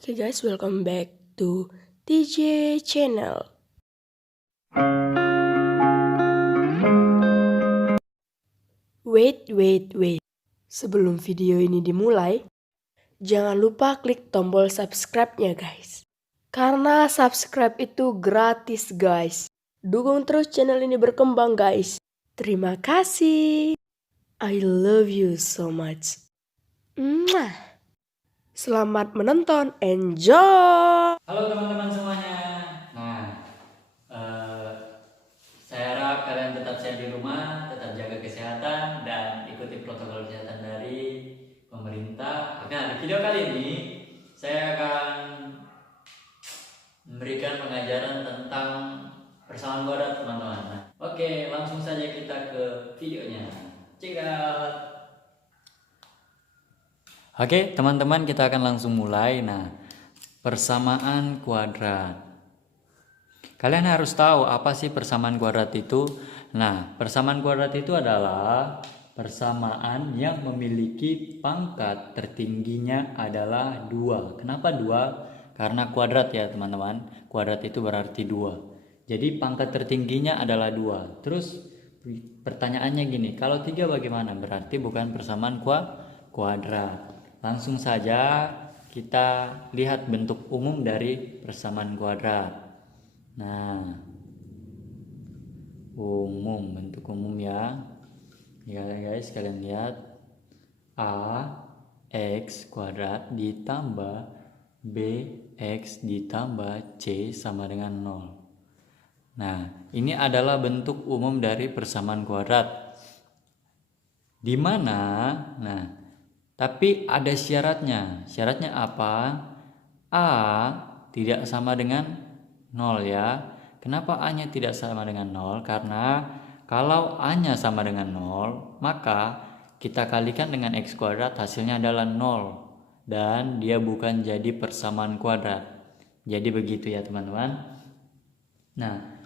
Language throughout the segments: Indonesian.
Oke guys, welcome back to TJ Channel. Wait. Sebelum video ini dimulai, jangan lupa klik tombol subscribe-nya guys. Karena subscribe itu gratis guys. Dukung terus channel ini berkembang guys. Terima kasih. I love you so much. Mwah. Selamat menonton, enjoy! Halo teman-teman semuanya. Nah, saya harap kalian tetap sehat di rumah, tetap jaga kesehatan dan ikuti protokol kesehatan dari pemerintah. Nah, di video kali ini saya akan memberikan pengajaran tentang persamaan kuadrat teman-teman. Nah, oke, langsung saja kita ke videonya. Check it out. Oke, teman-teman, kita akan langsung mulai. Nah, persamaan kuadrat. Kalian harus tahu apa sih persamaan kuadrat itu? Nah, persamaan kuadrat itu adalah persamaan yang memiliki pangkat tertingginya adalah 2. Kenapa 2? Karena kuadrat ya, teman-teman. Kuadrat itu berarti 2. Jadi pangkat tertingginya adalah 2. Terus pertanyaannya gini, kalau 3 bagaimana? Berarti bukan persamaan kuadrat. Langsung saja kita lihat bentuk umum dari persamaan kuadrat. Nah, bentuk umum ya. Ya guys, kalian lihat A X kuadrat ditambah B X ditambah C sama dengan 0. Nah, ini adalah bentuk umum dari persamaan kuadrat. Di mana? Nah, tapi ada syaratnya. Syaratnya apa? A tidak sama dengan 0 ya. Kenapa A-nya tidak sama dengan 0? Karena kalau A-nya sama dengan 0, maka kita kalikan dengan X kuadrat, hasilnya adalah 0. Dan dia bukan jadi persamaan kuadrat. Jadi begitu ya teman-teman. Nah,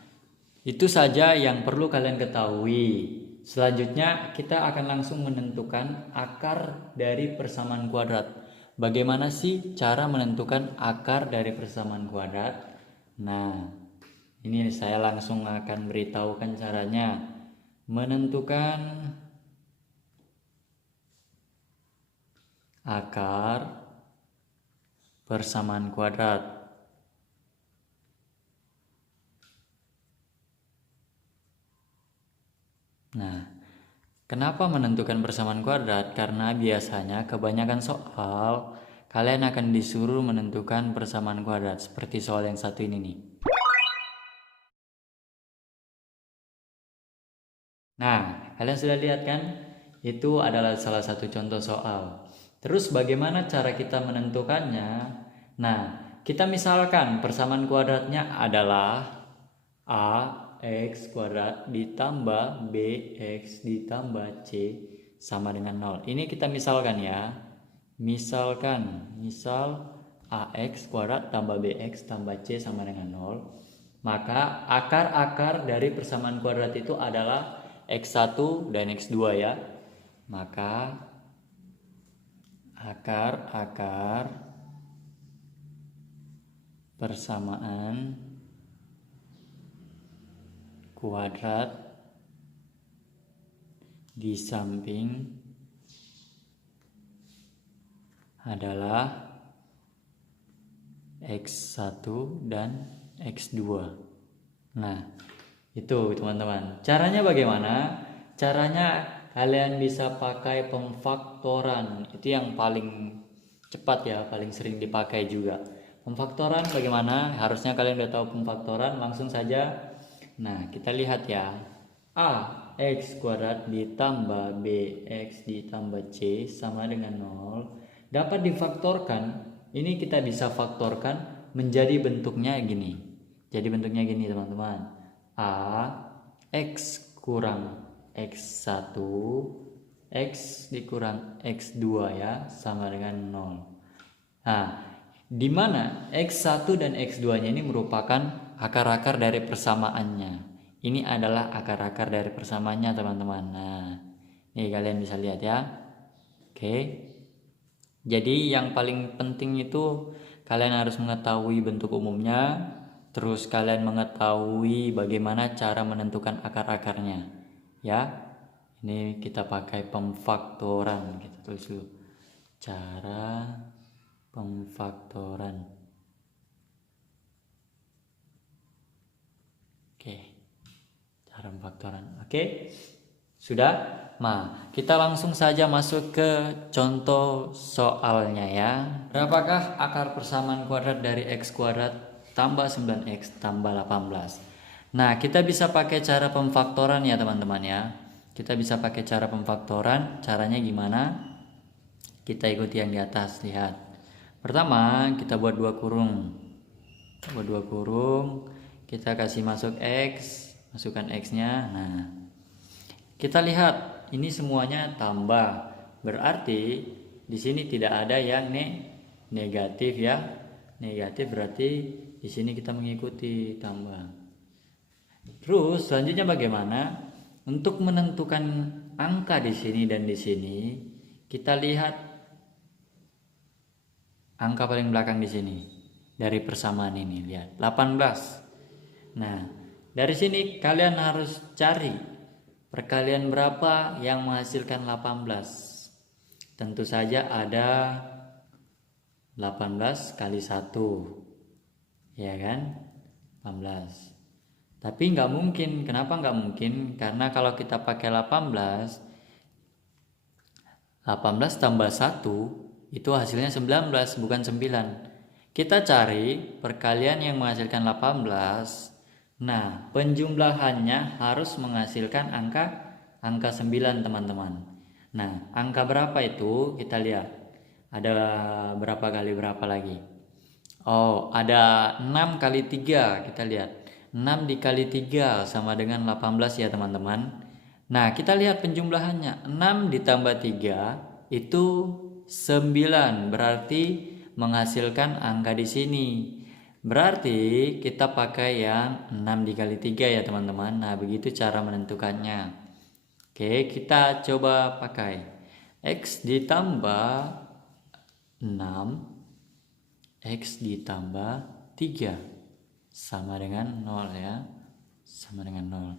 itu saja yang perlu kalian ketahui. Selanjutnya kita akan langsung menentukan akar dari persamaan kuadrat. Bagaimana sih cara menentukan akar dari persamaan kuadrat? Nah, ini saya langsung akan beritahukan caranya menentukan akar persamaan kuadrat. Nah, kenapa menentukan persamaan kuadrat? Karena biasanya kebanyakan soal kalian akan disuruh menentukan persamaan kuadrat seperti soal yang satu ini nih. Nah, kalian sudah lihat kan? Itu adalah salah satu contoh soal. Terus bagaimana cara kita menentukannya? Nah, kita misalkan persamaan kuadratnya adalah A X kuadrat ditambah B X ditambah C sama dengan 0. Ini kita misalkan ya. Misal AX kuadrat tambah BX tambah C sama dengan 0. Maka akar-akar dari persamaan kuadrat itu adalah X1 dan X2 ya. Maka akar-akar persamaan kuadrat di samping adalah X1 dan X2. Nah, itu teman-teman. Caranya bagaimana? Caranya kalian bisa pakai pemfaktoran. Itu yang paling cepat ya, paling sering dipakai juga. Pemfaktoran bagaimana? Harusnya kalian udah tahu pemfaktoran. Langsung saja. Nah, kita lihat ya. A X kuadrat ditambah B X ditambah C sama dengan 0 dapat difaktorkan. Ini kita bisa faktorkan menjadi bentuknya gini. Jadi bentuknya gini teman-teman. A X kurang X1 X dikurang X2 ya sama dengan 0. Nah, di mana X1 dan X2 nya ini merupakan akar-akar dari persamaannya. Ini adalah akar-akar dari persamaannya teman-teman. Nah, ini kalian bisa lihat ya. Oke. Jadi yang paling penting itu kalian harus mengetahui bentuk umumnya, terus kalian mengetahui bagaimana cara menentukan akar-akarnya. Ya, ini kita pakai pemfaktoran. Kita tulis dulu. Cara pemfaktoran. Oke. Cara pemfaktoran. Oke. Sudah? Nah, kita langsung saja masuk ke contoh soalnya ya. Berapakah akar persamaan kuadrat dari x kuadrat tambah 9x tambah 18? Nah, kita bisa pakai cara pemfaktoran ya teman-teman ya. Kita bisa pakai cara pemfaktoran. Caranya gimana? Kita ikuti yang di atas, lihat. Pertama, kita buat 2 kurung. Buat 2 kurung, kita kasih masuk x, masukkan x-nya. Nah, kita lihat ini semuanya tambah. Berarti di sini tidak ada yang negatif ya. Negatif berarti di sini kita mengikuti tambah. Terus selanjutnya bagaimana? Untuk menentukan angka di sini dan di sini, kita lihat angka paling belakang di sini dari persamaan ini, lihat 18. Nah, dari sini kalian harus cari perkalian berapa yang menghasilkan 18. Tentu saja ada 18 kali 1, ya kan? 18. Tapi nggak mungkin. Kenapa nggak mungkin? Karena kalau kita pakai 18 tambah 1 itu hasilnya 19, bukan 9. Kita cari perkalian yang menghasilkan 18. Nah, penjumlahannya harus menghasilkan angka 9, teman-teman. Nah, angka berapa itu? Kita lihat. Ada berapa kali berapa lagi? Oh, ada 6 kali 3. Kita lihat. 6 dikali 3 sama dengan 18 ya, teman-teman. Nah, kita lihat penjumlahannya. 6 ditambah 3 itu 9, berarti menghasilkan angka di sini. Berarti kita pakai yang 6 dikali 3 ya teman-teman. Nah, begitu cara menentukannya. Oke, kita coba pakai x ditambah 6, x ditambah 3 sama dengan 0 ya. Sama dengan 0.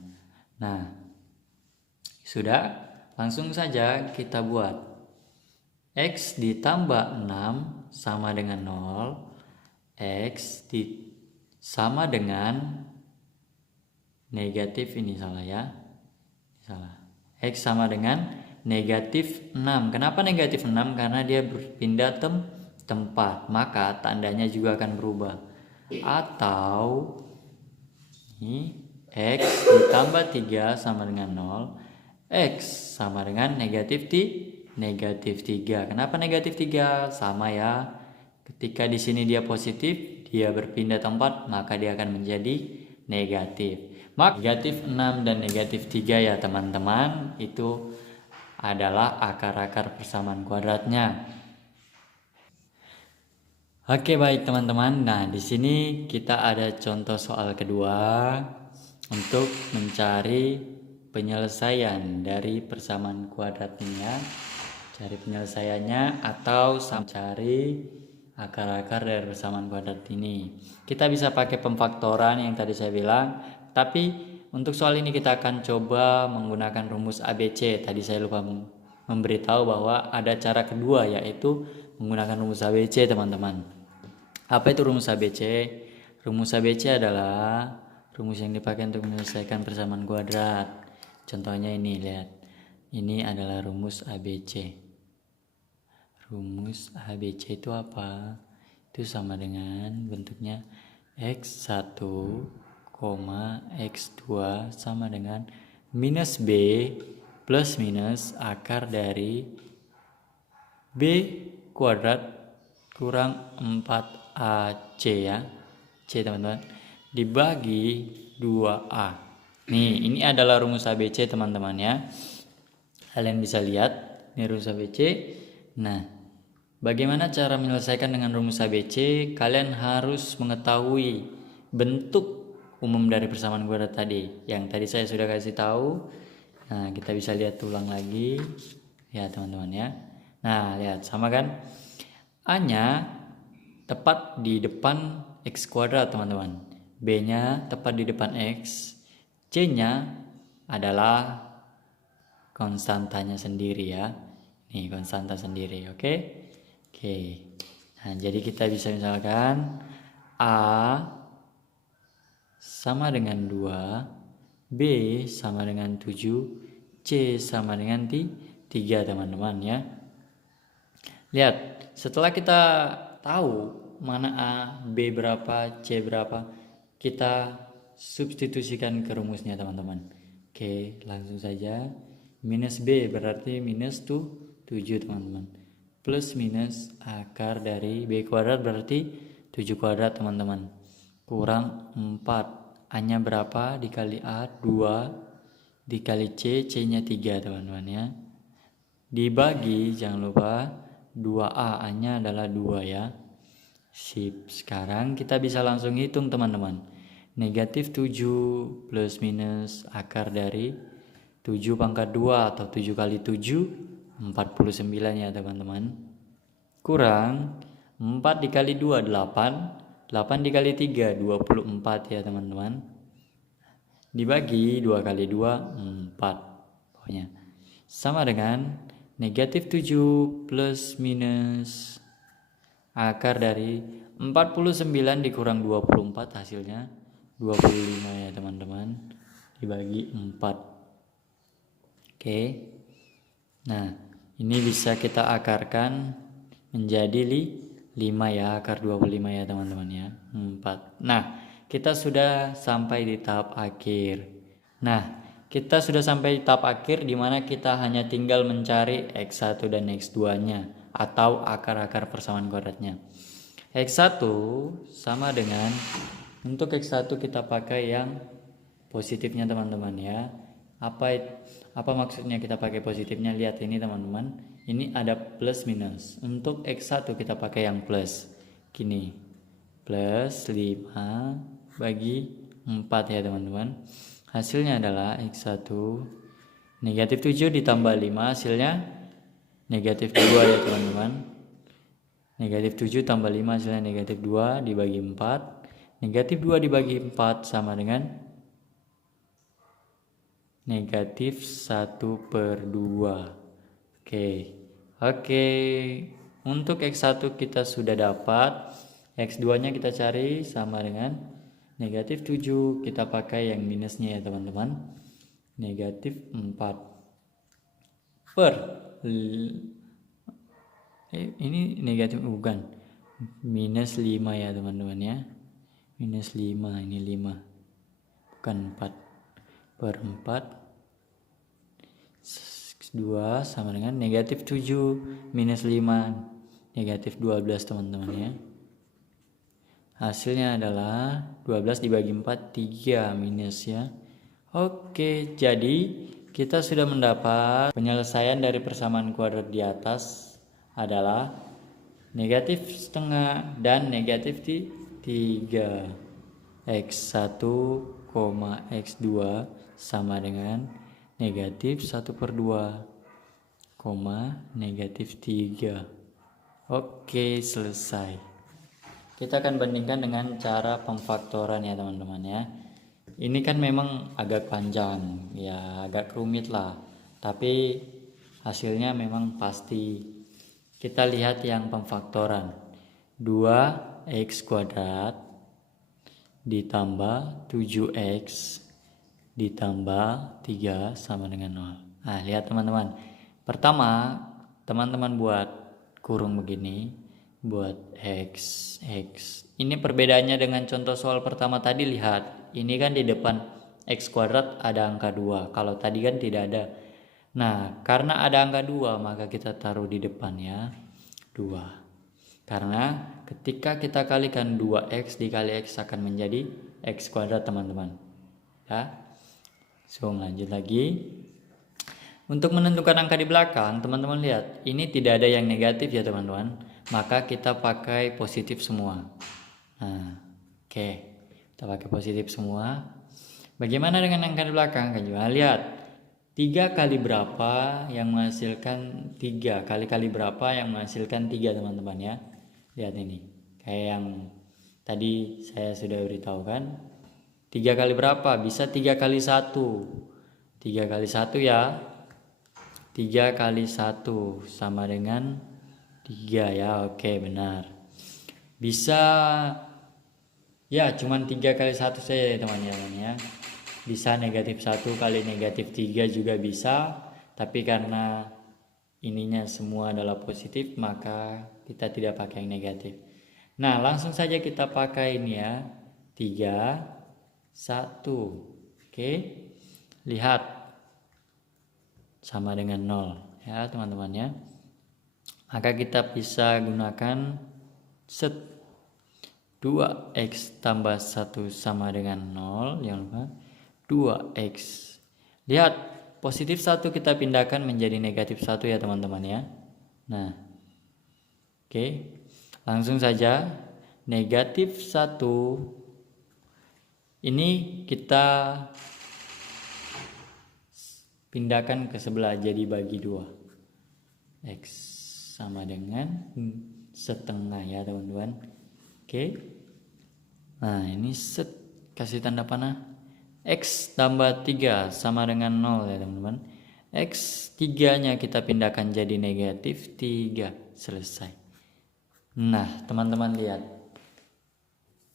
Nah, sudah, langsung saja kita buat. X ditambah 6 sama dengan 0. Sama dengan negatif, ini salah ya. Salah. X sama dengan negatif 6. Kenapa negatif 6? Karena dia berpindah tempat. Maka tandanya juga akan berubah. Atau ini X ditambah 3 sama dengan 0. X sama dengan negatif 3. Kenapa negatif 3? Sama ya. Ketika di sini dia positif, dia berpindah tempat, maka dia akan menjadi negatif. Maka negatif 6 dan negatif 3 ya teman-teman, itu adalah akar-akar persamaan kuadratnya. Oke, baik teman-teman. Nah, di sini kita ada contoh soal kedua untuk mencari penyelesaian dari persamaan kuadrat ini ya. Cari penyelesaiannya atau cari akar-akar dari persamaan kuadrat ini. Kita bisa pakai pemfaktoran yang tadi saya bilang, tapi untuk soal ini kita akan coba menggunakan rumus ABC. Tadi saya lupa memberitahu bahwa ada cara kedua, yaitu menggunakan rumus ABC, teman-teman. Apa itu rumus ABC? Rumus ABC adalah rumus yang dipakai untuk menyelesaikan persamaan kuadrat. Contohnya ini, lihat. Ini adalah rumus ABC. Rumus ABC itu apa? Itu sama dengan bentuknya X1, X2 sama dengan minus B plus minus akar dari B kuadrat kurang 4AC ya. C teman-teman. Dibagi 2A. Nih, ini adalah rumus ABC teman-teman ya. Kalian bisa lihat, ini rumus ABC. Nah, bagaimana cara menyelesaikan dengan rumus ABC? Kalian harus mengetahui bentuk umum dari persamaan kuadrat tadi. Yang tadi saya sudah kasih tahu. Nah, kita bisa lihat ulang lagi. Ya, teman-teman ya. Nah, lihat sama kan? A-nya tepat di depan X kuadrat teman-teman. B-nya tepat di depan X. C-nya adalah konstantanya sendiri ya. Nih konstanta sendiri, oke? Oke. Nah, jadi kita bisa misalkan A sama dengan 2, B sama dengan 7, C sama dengan 3 teman-teman ya. Lihat, setelah kita tahu mana A, B berapa, C berapa, kita substitusikan ke rumusnya teman-teman. Oke, langsung saja. Minus B berarti minus 7 teman-teman. Plus minus akar dari B kuadrat berarti 7 kuadrat teman-teman. Kurang 4. A-nya berapa dikali A? 2. Dikali C, C-nya 3 teman-teman ya. Dibagi, jangan lupa 2A, A-nya adalah 2 ya. Sip, sekarang kita bisa langsung hitung teman-teman. Negatif 7 plus minus akar dari 7 pangkat 2 atau 7 kali 7, 49 ya teman-teman. Kurang 4 dikali 2, 8. 8 dikali 3, 24 ya teman-teman. Dibagi 2 kali 2, 4. Pokoknya sama dengan negatif 7 plus minus akar dari 49 dikurang 24 hasilnya 25 ya teman-teman, dibagi 4. Oke. Nah, ini bisa kita akarkan menjadi 5 ya, akar 25 ya teman-teman ya, 4. Nah, kita sudah sampai di tahap akhir. Nah, kita sudah sampai di tahap akhir di mana kita hanya tinggal mencari X1 dan X2-nya atau akar-akar persamaan kuadratnya. X1 sama dengan, untuk X1 kita pakai yang positifnya teman-teman ya. Apa maksudnya kita pakai positifnya? Lihat ini teman-teman. Ini ada plus minus. Untuk X1 kita pakai yang plus. Gini. Plus 5 bagi 4 ya teman-teman. Hasilnya adalah X1 negatif 7 ditambah 5, hasilnya negatif 2 ya teman-teman. Negatif 7 tambah 5 hasilnya negatif 2 dibagi 4. Negatif 2 dibagi 4 sama dengan negatif 1/2. Oke. Untuk X1 kita sudah dapat. X2 nya kita cari sama dengan negatif 7. Kita pakai yang minusnya ya teman-teman. Negatif 4 per ini negatif bukan, minus 5 ya teman-teman ya. Minus 5, ini 5 bukan 4, per 4 2 sama dengan negatif 7 minus 5 negatif 12 teman-teman ya. Hasilnya adalah 12 dibagi 4, 3 minus ya. Oke, jadi kita sudah mendapat penyelesaian dari persamaan kuadrat di atas adalah negatif setengah dan negatif 3. X1, X2 sama dengan negatif 1/2, negatif 3. Oke, selesai. Kita akan bandingkan dengan cara pemfaktoran ya teman-teman ya. Ini kan memang agak panjang ya, agak rumit lah, tapi hasilnya memang pasti. Kita lihat yang pemfaktoran. 2x kuadrat ditambah 7x ditambah 3 sama dengan 0. Nah, lihat teman-teman. Pertama, teman-teman buat kurung begini, buat x. Ini perbedaannya dengan contoh soal pertama tadi, lihat. Ini kan di depan x kuadrat ada angka 2. Kalau tadi kan tidak ada. Nah, karena ada angka 2, maka kita taruh di depannya 2. Karena ketika kita kalikan 2x dikali x akan menjadi x kuadrat teman-teman. Ya. So, lanjut lagi. Untuk menentukan angka di belakang, teman-teman lihat. Ini tidak ada yang negatif ya teman-teman. Maka kita pakai positif semua. Nah, oke. Kita pakai positif semua. Bagaimana dengan angka di belakang? Kan juga lihat. 3 kali berapa yang menghasilkan 3? Kali berapa yang menghasilkan 3 teman-teman ya? Lihat ini. Kayak yang tadi saya sudah beritahukan. 3 kali berapa? Bisa 3 kali 1. 3 kali 1 ya. 3 kali 1 sama dengan 3 ya. Oke, benar. Bisa ya cuman 3 kali 1 saja ya teman-teman ya. Bisa negatif 1 kali negatif 3 juga bisa. Tapi karena ininya semua adalah positif, maka kita tidak pakai yang negatif. Nah, langsung saja kita pakai ini ya. 3, 1. Oke. Lihat. Sama dengan 0 ya teman-teman ya. Maka kita bisa gunakan set 2x tambah 1 sama dengan 0. Jangan lupa 2x. Lihat, positif 1 kita pindahkan menjadi negatif 1 ya teman-teman ya. Nah, oke. Langsung saja negatif 1 ini kita pindahkan ke sebelah jadi bagi 2. X sama dengan setengah ya teman-teman. Oke. Nah, ini set kasih tanda panah. X tambah 3 sama dengan 0 ya teman-teman. X 3 nya kita pindahkan jadi negatif 3. Selesai. Nah teman-teman lihat.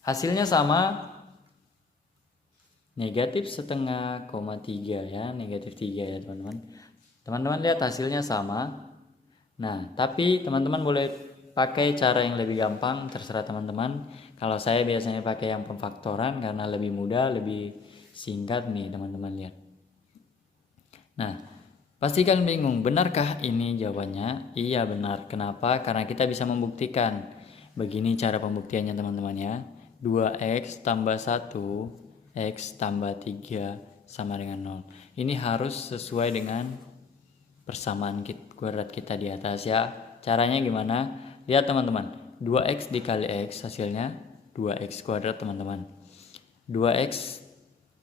Hasilnya sama. Negatif setengah, 3 ya. Negatif 3 ya teman-teman. Teman-teman lihat hasilnya sama. Nah tapi teman-teman boleh pakai cara yang lebih gampang. Terserah teman-teman. Kalau saya biasanya pakai yang pemfaktoran karena lebih mudah, lebih singkat nih teman-teman lihat. Nah, pasti kalian bingung, benarkah ini jawabannya? Iya benar. Kenapa? Karena kita bisa membuktikan. Begini cara pembuktiannya teman-teman ya. 2x tambah 1, x tambah 3 sama dengan 0. Ini harus sesuai dengan persamaan kuadrat kita di atas ya. Caranya gimana? Lihat teman-teman. 2x dikali x hasilnya 2x kuadrat teman-teman. 2x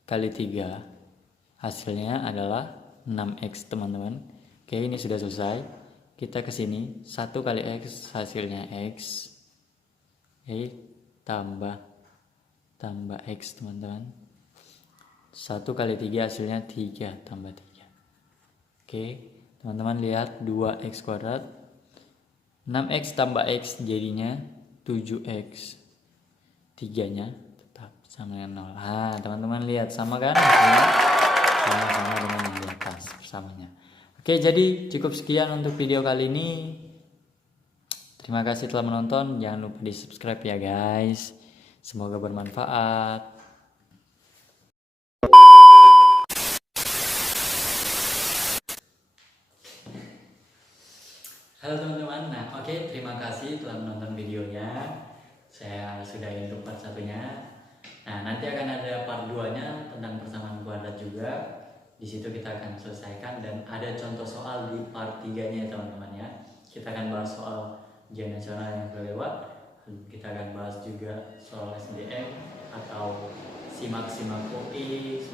kali 3 hasilnya adalah 6x teman-teman. Oke, ini sudah selesai. Kita ke sini, 1 kali x hasilnya x. Oke, tambah x teman-teman. 1 kali 3 hasilnya 3 tambah 3. Oke, teman-teman lihat 2x kuadrat. 6x tambah x jadinya 7x. 3 nya tetap sama dengan 0. Nah, teman-teman lihat sama kan hasilnya? Sama-sama dengan yang di atas persamanya. Oke, jadi cukup sekian untuk video kali ini. Terima kasih telah menonton. Jangan lupa di subscribe ya guys. Semoga bermanfaat. Halo teman-teman. Nah, oke, terima kasih telah menonton videonya. Saya sudahi untuk part 1-nya. Nah, nanti akan ada part 2-nya tentang persamaan kuadrat juga. Di situ kita akan selesaikan dan ada contoh soal di part 3-nya ya teman-teman ya. Kita akan bahas soal ujian nasional yang terlewat. Kita akan bahas juga soal SBM atau simak-simak UI,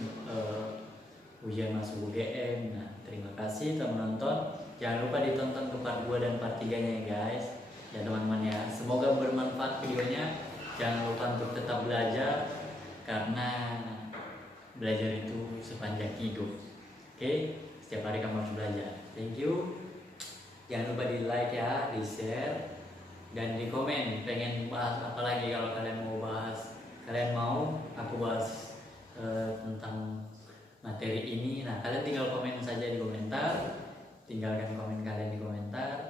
ujian masuk UGM. Nah, terima kasih telah menonton. Jangan lupa ditonton ke part 2 dan part 3-nya ya guys. Ya teman-teman ya. Semoga bermanfaat videonya. Jangan lupa untuk tetap belajar karena belajar itu sepanjang hidup. Oke, setiap hari kamu harus belajar. Thank you. Jangan lupa di like ya, di share, dan di komen. Pengen bahas apa lagi kalau kalian mau bahas? Kalian mau aku bahas tentang materi ini? Nah, kalian tinggal komen saja di komentar. Tinggalkan komen kalian di komentar.